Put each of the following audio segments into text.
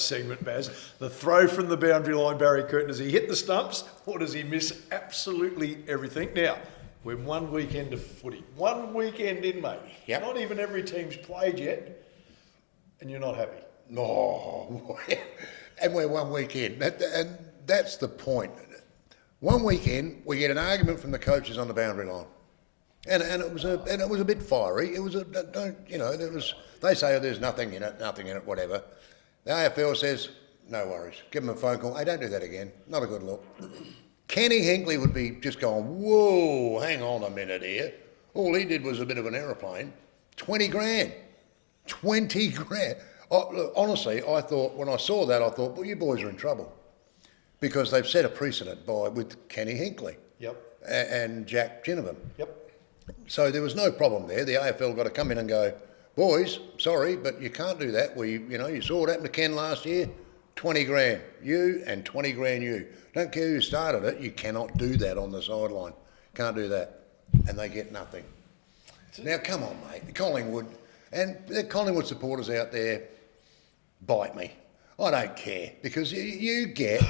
favourite segment, Baz. The throw from the boundary line, Barry Curtin. Does he hit the stumps or does he miss absolutely everything? Now, we're 1 weekend of footy. 1 weekend in, mate. Yep. Not even every team's played yet, and you're not happy. No, and we're 1 weekend, and that's the point. 1 weekend, we get an argument from the coaches on the boundary line, and it was a bit fiery. It was they say there's nothing in it, whatever. The AFL says no worries. Give them a phone call. Hey, don't do that again. Not a good look. Kenny Hinkley would be just going, whoa, hang on a minute here. All he did was a bit of an aeroplane. 20 grand. 20 grand. Honestly, I thought, when I saw that, I thought, well, you boys are in trouble. Because they've set a precedent with Kenny Hinkley. Yep. And Jack Ginnivan. Yep. So there was no problem there. The AFL got to come in and go, boys, sorry, but you can't do that. You saw what happened to Ken last year. 20 grand you and 20 grand you. Don't care who started it, you cannot do that on the sideline. Can't do that. And they get nothing. Now, come on, mate. Collingwood, and the Collingwood supporters out there, bite me. I don't care, because you get,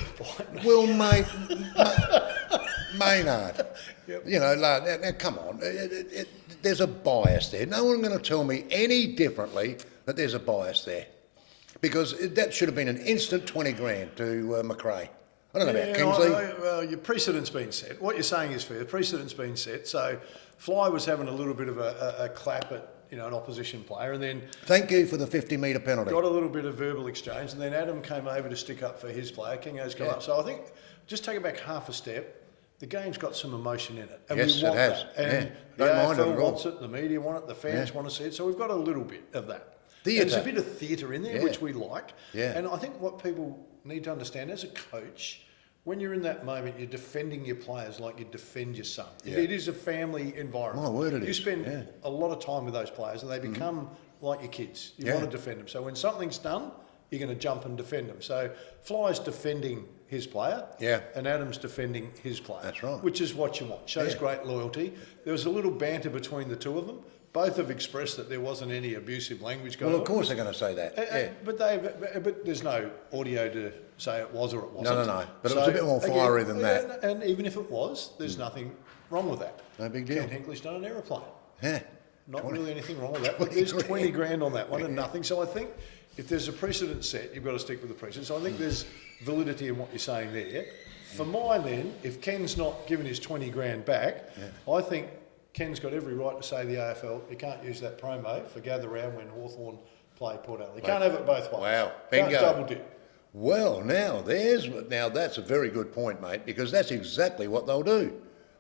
well, mate, Maynard. Yep. Now come on. There's a bias there. No one's going to tell me any differently that there's a bias there. Because that should have been an instant 20 grand to Mcrae. I don't know about Kingsley. Well, your precedent's been set. What you're saying is fair. The precedent's been set. So Fly was having a little bit of a clap at an opposition player, and then thank you for the 50-metre penalty. Got a little bit of verbal exchange, and then Adam came over to stick up for his player. Kingo's come up. So I think just take it back half a step. The game's got some emotion in it, and yes, we want it has. that. And Don't the mind it AFL at all. wants it, the media want it, the fans want to see it. So we've got a little bit of that. Theatre. There's a bit of theatre in there, which we like. Yeah. And I think what people need to understand as a coach, when you're in that moment, you're defending your players like you defend your son. Yeah. It is a family environment. My word, it is. You spend a lot of time with those players, and they become like your kids. You want to defend them. So when something's done, you're going to jump and defend them. So Fly's defending his player, and Adam's defending his player. That's right. Which is what you want. Shows great loyalty. There was a little banter between the two of them. Both have expressed that there wasn't any abusive language going on. Well, of course they're going to say that. But there's no audio to say it was or it wasn't. No. But it was a bit more fiery than that. And even if it was, there's nothing wrong with that. No big deal. Ken Hinkley's done an aeroplane. Yeah. Not really anything wrong with that. But there's 20 grand on that one and nothing. So I think if there's a precedent set, you've got to stick with the precedent. So I think there's validity in what you're saying there. For mine then, if Ken's not given his 20 grand back, I think Ken's got every right to say to the AFL, you can't use that promo for gather round when Hawthorn play Port Adelaide. You can't have it both ways. Wow, bingo. Can't double dip. Well, now that's a very good point, mate, because that's exactly what they'll do.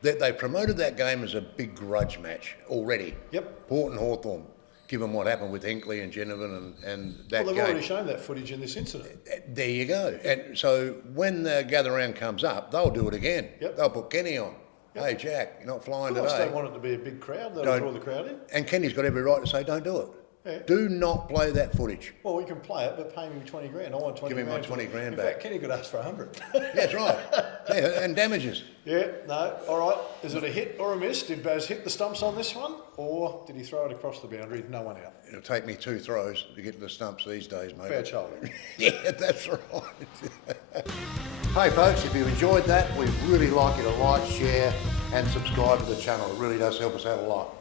They promoted that game as a big grudge match already. Yep. Port and Hawthorn, given what happened with Hinkley and Ginnivan and that game. Well, they've already shown that footage in this incident. There you go. And so when the gather round comes up, they'll do it again. Yep. They'll put Kenny on. Yep. Hey, Jack, you're not flying today. They want it to be a big crowd. They'll draw the crowd in. And Kenny's got every right to say, don't do it. Yeah. Do not play that footage. Well, we can play it, but pay me 20 grand. I want 20 grand. Give me my 20 grand back. In fact, Kenny could ask for 100. That's right. Yeah, and damages. Yeah, no. All right. Is it a hit or a miss? Did Baz hit the stumps on this one? Or did he throw it across the boundary with no one out? It'll take me 2 throws to get to the stumps these days, mate. Fair shoulder. Yeah, that's right. Hey, folks, if you enjoyed that, we'd really like you to like, share and subscribe to the channel. It really does help us out a lot.